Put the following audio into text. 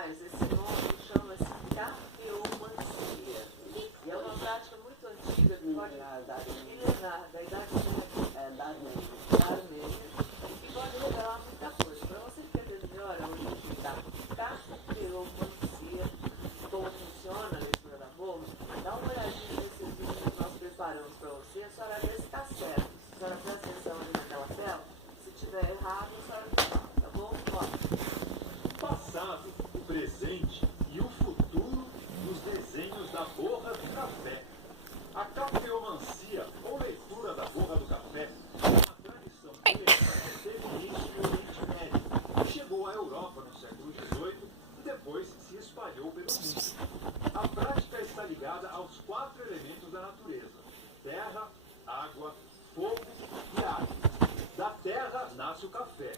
mais, esse nome chama-se cafeomancia. E é uma prática muito antiga, que pode milenar, da Idade Média, e que pode revelar muita coisa. Para você entender melhor onde está cafeomancia, como funciona a leitura da Bolo, dá uma olhadinha nesses vídeos que nós preparamos para você, a senhora vê se está certo. A senhora presta atenção ali naquela tela, se tiver errado, a senhora me fala, tá bom? Ó. Passado, o presente e o futuro nos desenhos da borra do café. A cafeomancia, ou leitura da borra do café, é uma tradição milenar que teve início no Oriente Médio, chegou à Europa no século XVIII e depois se espalhou pelo mundo. A prática está ligada aos 4 elementos da natureza: terra, água, fogo e ar. Da terra nasce o café,